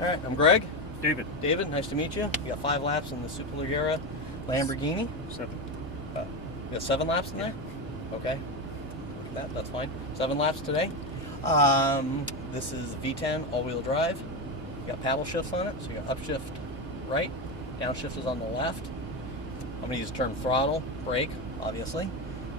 All right, I'm Greg. David. David, nice to meet you. You got 5 laps in the Superleggera Lamborghini. 7. You got 7 laps in there? Okay. Look at that, that's fine. 7 laps today. This is V10 all-wheel drive. You got paddle shifts on it, so you got upshift right, downshift is on the left. I'm going to use the term throttle, brake, obviously.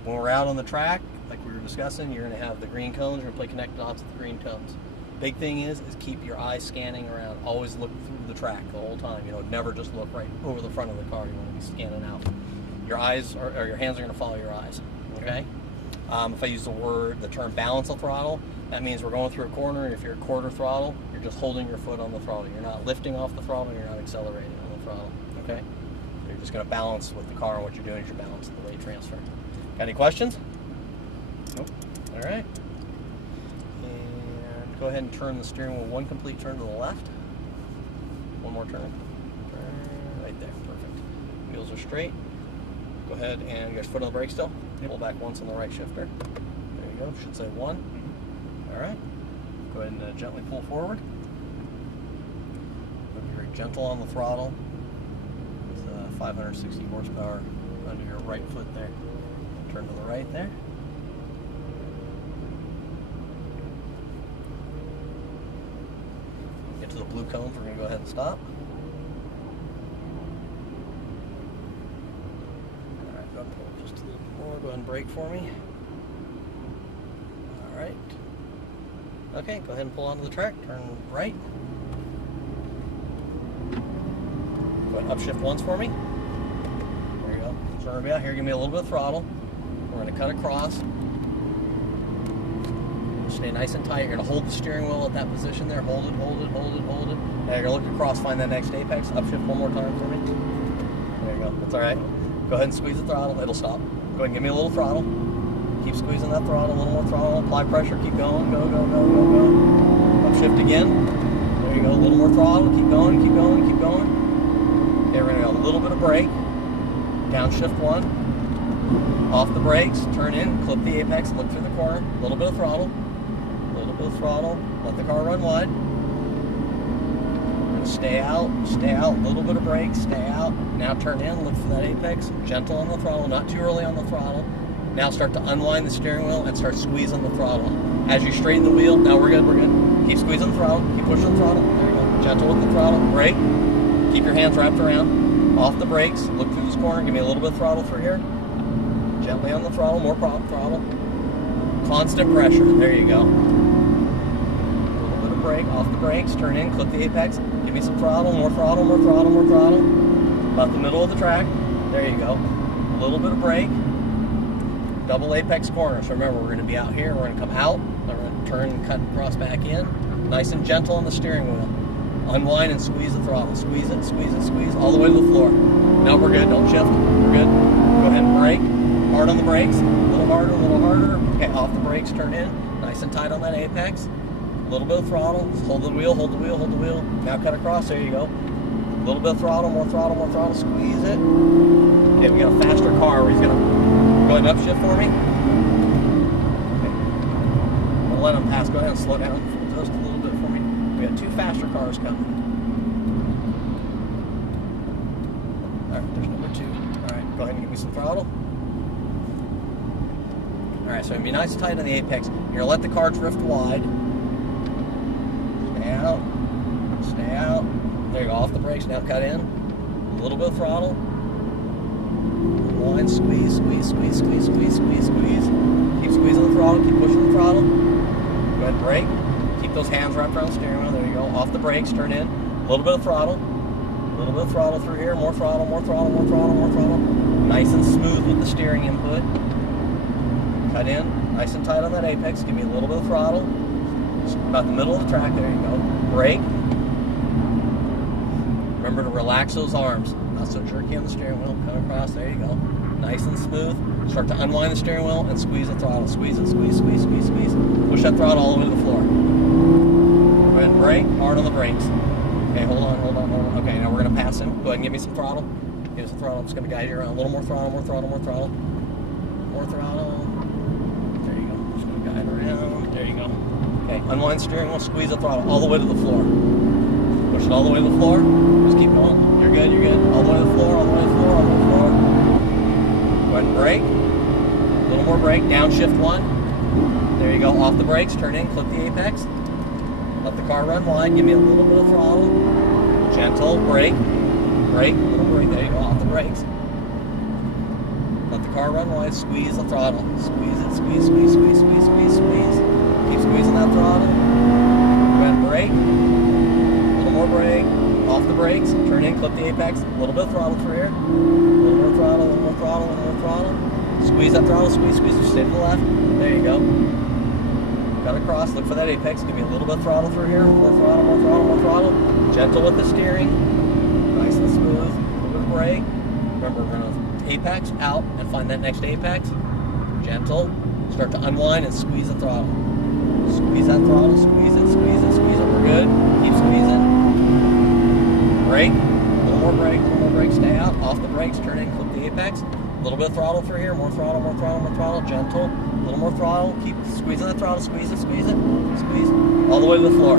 When we're out on the track, like we were discussing, you're going to have the green cones, you're going to play connected dots with the green cones. Big thing is keep your eyes scanning around. Always look through the track the whole time. You know, never just look right over the front of the car. You want to be scanning out. Your eyes or your hands are going to follow your eyes. Okay. If I use the term balance the throttle, that means we're going through a corner, and if you're a quarter throttle, you're just holding your foot on the throttle. You're not lifting off the throttle. You're not accelerating on the throttle. Okay. So you're just going to balance with the car, and what you're doing is you're balancing the weight transfer. Got any questions? Nope. All right. Go ahead and turn the steering wheel 1 complete turn to the left. 1 more turn. Right there, perfect. Wheels are straight. Go ahead and you got your foot on the brake still. Yep. Pull back once on the right shifter. There you go, should say 1. All right. Go ahead and gently pull forward. Be very gentle on the throttle. With 560 horsepower under your right foot there. Turn to the right there. To the blue cones, we're going to go ahead and stop. Alright, go pull just a little bit more. Go ahead and brake for me. Alright. Okay, go ahead and pull onto the track. Turn right. Go ahead and upshift once for me. There you go. So we're out here. Give me a little bit of throttle. We're going to cut across. Stay nice and tight. You're going to hold the steering wheel at that position there. Hold it, hold it, hold it, hold it. Now you're going to look across, find that next apex. Upshift 1 more time for me. There you go. That's all right. Go ahead and squeeze the throttle. It'll stop. Go ahead and give me a little throttle. Keep squeezing that throttle. A little more throttle. Apply pressure. Keep going. Go, go, go, go, go. Upshift again. There you go. A little more throttle. Keep going, keep going, keep going. Okay, we're going to go a little bit of brake. Downshift 1. Off the brakes. Turn in. Clip the apex. Look through the corner. A little bit of throttle. Throttle, let the car run wide, and stay out, a little bit of brake, stay out, now turn in, look for that apex, gentle on the throttle, not too early on the throttle. Now start to unwind the steering wheel and start squeezing the throttle. As you straighten the wheel, now we're good, keep squeezing the throttle, keep pushing the throttle, there you go, gentle with the throttle, brake, keep your hands wrapped around, off the brakes, look through this corner, give me a little bit of throttle through here, gently on the throttle, more throttle, constant pressure, there you go. Brake, off the brakes, turn in, clip the apex, give me some throttle, more throttle, more throttle, more throttle. About the middle of the track, there you go. A little bit of brake, double apex corner. So remember, we're going to be out here, we're going to come out, we're going to turn and cut across back in. Nice and gentle on the steering wheel. Unwind and squeeze the throttle. Squeeze it, squeeze it, squeeze, all the way to the floor. No, we're good, don't shift, we're good. Go ahead and brake, hard on the brakes, a little harder, a little harder. Okay, off the brakes, turn in, nice and tight on that apex. A little bit of throttle, hold the wheel, hold the wheel, hold the wheel. Now cut across, there you go. A little bit of throttle, more throttle, more throttle, squeeze it. Okay, we got a faster car where he's gonna go ahead and upshift for me. Okay. I'll let him pass, go ahead and slow down just a little bit for me. We got 2 faster cars coming. All right, there's number 2. All right, go ahead and give me some throttle. All right, so be nice and tight on the apex. You're gonna let the car drift wide. Stay out. There you go, off the brakes, now cut in. A little bit of throttle. Line, squeeze, squeeze, squeeze, squeeze, squeeze, squeeze, squeeze. Keep squeezing the throttle, keep pushing the throttle. Go ahead, brake. Keep those hands wrapped around the steering wheel, there you go. Off the brakes, turn in. A little bit of throttle. A little bit of throttle through here, more throttle, more throttle, more throttle, more throttle. Nice and smooth with the steering input. Cut in, nice and tight on that apex. Give me a little bit of throttle. About the middle of the track, there you go. Brake. Remember to relax those arms. Not so jerky on the steering wheel. Come across, there you go. Nice and smooth. Start to unwind the steering wheel and squeeze the throttle. Squeeze it, squeeze, squeeze, squeeze, squeeze. Push that throttle all the way to the floor. Go ahead and brake, hard on the brakes. Okay, hold on, hold on, hold on. Okay, now we're going to pass him. Go ahead and give me some throttle. Give me some throttle. I'm just going to guide you around. A little more throttle, more throttle, more throttle. More throttle. There you go. Just going to guide around. There you go. Okay, unwind the steering wheel, squeeze the throttle all the way to the floor. Push it all the way to the floor. Just keep going. You're good, you're good. All the way to the floor, all the way to the floor, all the way to the floor. Go ahead and brake. A little more brake. Downshift 1. There you go. Off the brakes. Turn in. Clip the apex. Let the car run wide. Give me a little bit of throttle. Gentle. Brake. Brake. Little brake. There you go. Off the brakes. Let the car run wide. Squeeze the throttle. Squeeze it. Squeeze, squeeze, squeeze, squeeze, squeeze, squeeze. Keep squeezing that throttle. Go ahead and brake. A little more brake. Off the brakes. Turn in. Clip the apex. A little bit of throttle through here. A little more throttle. A little more throttle. A little more throttle. Squeeze that throttle. Squeeze, squeeze. Stay to the left. There you go. Got across. Look for that apex. Give me a little bit of throttle through here. More throttle. More throttle. More throttle. Gentle with the steering. Nice and smooth. A little bit of brake. Remember, we're going to apex out and find that next apex. Gentle. Start to unwind and squeeze the throttle. Squeeze that throttle. Squeeze it. Squeeze it. Squeeze it. We're good. Keep squeezing. Brake. A little more brake. A little more brake. Stay out. Off the brakes. Turn in. Clip the apex. A little bit of throttle through here. More throttle. More throttle. More throttle. Gentle. A little more throttle. Keep squeezing that throttle. Squeeze it. Squeeze it. Squeeze. All the way to the floor.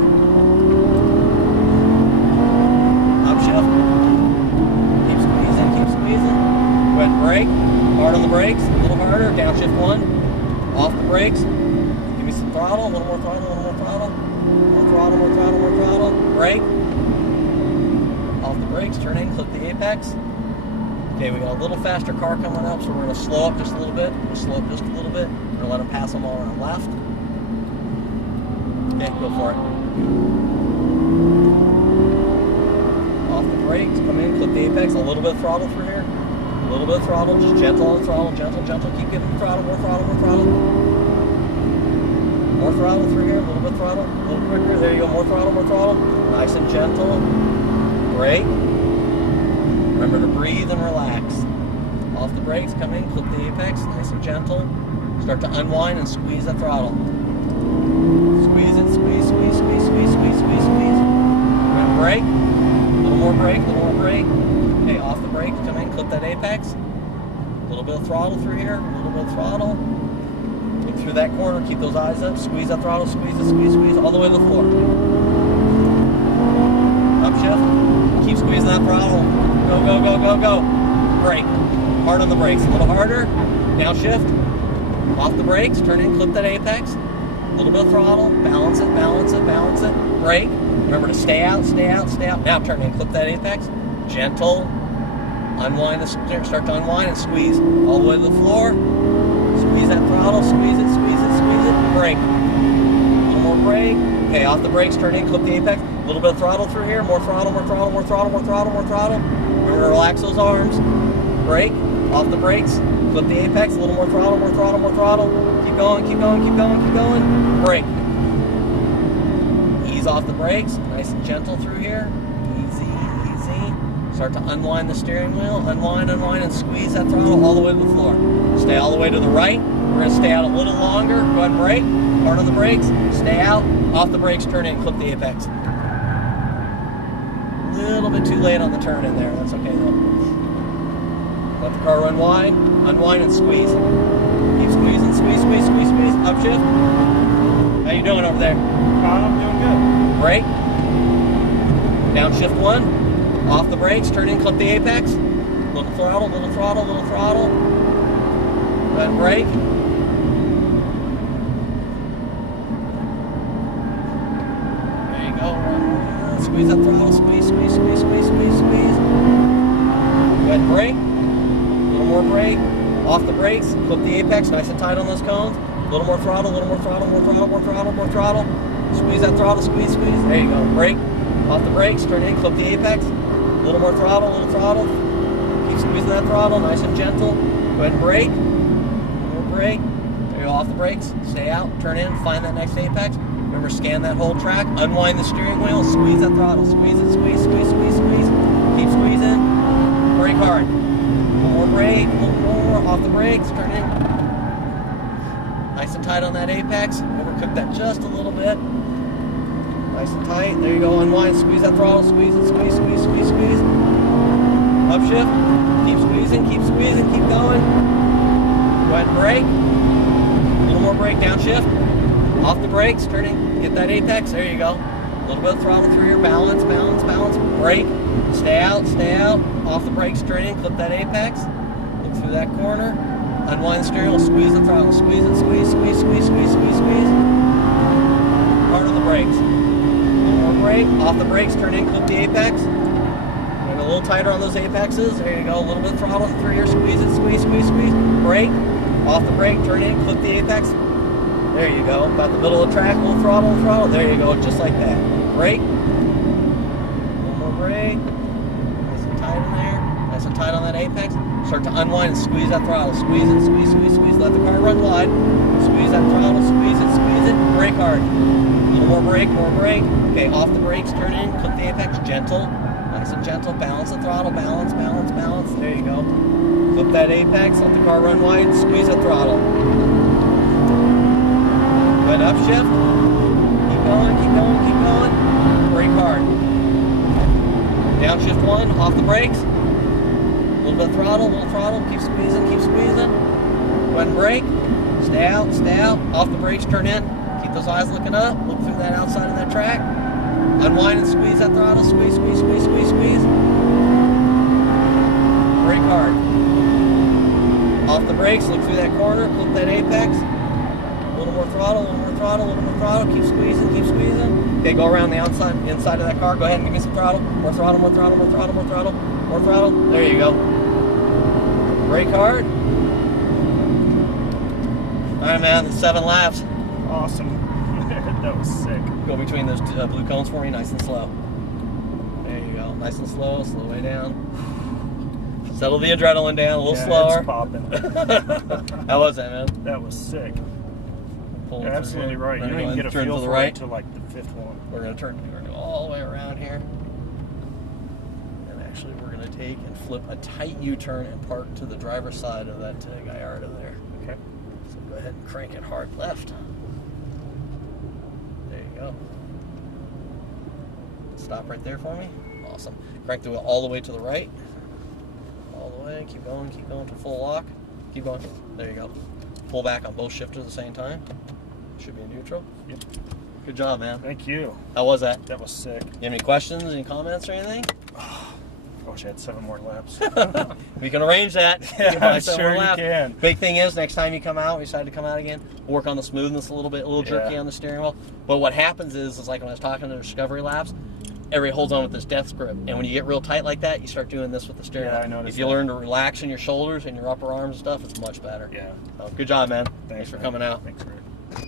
Upshift. Keep squeezing. Keep squeezing. Go ahead and brake. Hard on the brakes. A little harder. Downshift 1. Off the brakes. Give me some throttle. A little more throttle. A little more throttle. More throttle. More throttle. More throttle. Brake. Off the brakes. Turn in. Clip the apex. Okay, we got a little faster car coming up, so we're going to slow up just a little bit. We'll slow up just a little bit. We're going to let them pass them all around left. Okay, go for it. Off the brakes. Come in. Clip the apex. A little bit of throttle through here. A little bit of throttle, just gentle on the throttle, gentle, gentle. Keep giving the throttle, more throttle, more throttle. More throttle through here, a little bit of throttle, a little quicker. There you go, more throttle, more throttle. Nice and gentle. Brake. Remember to breathe and relax. Off the brakes, come in, clip the apex, nice and gentle. Start to unwind and squeeze the throttle. Squeeze it, squeeze, squeeze, squeeze, squeeze, squeeze, squeeze, squeeze. Remember, brake. A little more brake, a little more brake. Okay, off the brakes, come in, clip that apex. A little bit of throttle through here, a little bit of throttle. Look through that corner, keep those eyes up, squeeze that throttle, squeeze it, squeeze, squeeze, all the way to the floor. Upshift, keep squeezing that throttle. Go, go, go, go, go. Brake, hard on the brakes, a little harder. Downshift, off the brakes, turn in, clip that apex. A little bit of throttle, balance it, balance it, balance it. Brake, remember to stay out, stay out, stay out. Now turn in, clip that apex. Gentle, unwind the start to unwind and squeeze all the way to the floor. Squeeze that throttle, squeeze it, squeeze it, squeeze it. Brake. A little more brake. Okay, off the brakes, turn in, clip the apex. A little bit of throttle through here. More throttle, more throttle, more throttle, more throttle, more throttle. Remember to relax those arms. Brake. Off the brakes. Clip the apex. A little more throttle, more throttle, more throttle. Keep going, keep going, keep going, keep going. Brake. Ease off the brakes. Nice and gentle through here. Easy, easy. Start to unwind the steering wheel. Unwind, unwind, and squeeze that throttle all the way to the floor. Stay all the way to the right. We're going to stay out a little longer. Go ahead and brake. Hard on the brakes. Stay out. Off the brakes, turn in, clip the apex. A little bit too late on the turn in there. That's okay though. Let the car run wide. Unwind and squeeze. Keep squeezing. Squeeze, squeeze, squeeze, squeeze. Upshift. How you doing over there? I'm doing good. Brake. Downshift 1. Off the brakes, turn in, clip the apex. Little throttle, little throttle, little throttle. Then brake. There you go. Squeeze that throttle, squeeze, squeeze, squeeze, squeeze, squeeze, squeeze. Go ahead and brake. A little more brake. Off the brakes, clip the apex, nice and tight on those cones. A little more throttle, a little more throttle, more throttle, more throttle, more throttle. Squeeze that throttle, squeeze, squeeze. There you go. Brake. Off the brakes, turn in, clip the apex. A little more throttle, a little throttle. Keep squeezing that throttle, nice and gentle. Go ahead and brake. More brake. There you go, off the brakes. Stay out, turn in, find that next apex. Remember, scan that whole track, unwind the steering wheel, squeeze that throttle. Squeeze it, squeeze, squeeze, squeeze, squeeze. Keep squeezing. Brake hard. A little more brake, a little more. Off the brakes, turn in. Nice and tight on that apex. Overcook that just a little bit. Nice and tight. There you go. Unwind. Squeeze that throttle. Squeeze it. Squeeze, squeeze, squeeze, squeeze. Upshift. Keep squeezing. Keep squeezing. Keep going. Go ahead and brake. A little more brake. Downshift. Off the brakes. Turning. Get that apex. There you go. A little bit of throttle through your balance, brake, stay out, off the brakes, turn in, clip that apex, look through that corner, unwind the steering wheel, squeeze the throttle, squeeze it, squeeze. Hard on the brakes. One more brake, off the brakes, turn in, clip the apex. And a little tighter on those apexes. There you go, a little bit of throttle through here, squeeze it, squeeze. Brake, off the brake, turn in, clip the apex. There you go, about the middle of the track, little throttle. There you go, just like that. Brake. One more brake. Nice and tight in there. Nice and tight on that apex. Start to unwind and squeeze that throttle. Squeeze it, squeeze. Let the car run wide. Squeeze that throttle, squeeze it. Brake hard. A little more brake. Okay, off the brakes, turn in, clip the apex, gentle. Nice and gentle. Balance the throttle, balance. There you go. Clip that apex, let the car run wide, squeeze the throttle. Good upshift. Keep going. Brake hard. Downshift 1, off the brakes. A little bit of throttle, keep squeezing. Go ahead and brake. Stay out. Off the brakes, turn in. Keep those eyes looking up. Look through that outside of that track. Unwind and squeeze that throttle. Squeeze. Brake hard. Off the brakes, look through that corner, clip that apex. A little more throttle. Keep squeezing. Okay, go around the inside of that car. Go ahead and give me some throttle. More throttle. There you go. Brake hard. All right, man, that's 7 laps. Awesome. That was sick. Go between those blue cones for me, nice and slow. There you go, nice and slow way down. Settle the adrenaline down a little slower. It's popping. How was that, man? That was sick. You're absolutely right. You We're don't even get a turn feel to the for right it until like the 5th one. We're going to go all the way around here. And actually, we're going to take and flip a tight U-turn and park to the driver's side of that Gallardo there. Okay. So go ahead and crank it hard left. There you go. Stop right there for me. Awesome. Crank the wheel all the way to the right. All the way. Keep going to full lock. Keep going. There you go. Pull back on both shifters at the same time. Should be in neutral. Yep. Good job, man. Thank you. How was that? That was sick. You have any questions, any comments or anything? I wish I had 7 more laps. We can arrange that. Yeah, I'm sure you can. Big thing is, next time you come out, we decide to come out again, work on the smoothness a little bit, a little jerky on the steering wheel. But what happens is like when I was talking to Discovery Laps, everybody holds on with this death grip. And when you get real tight like that, you start doing this with the steering wheel. I noticed If you learn to relax in your shoulders and your upper arms and stuff, it's much better. Yeah. So, good job, man. Thanks for coming out. Thanks, Rick.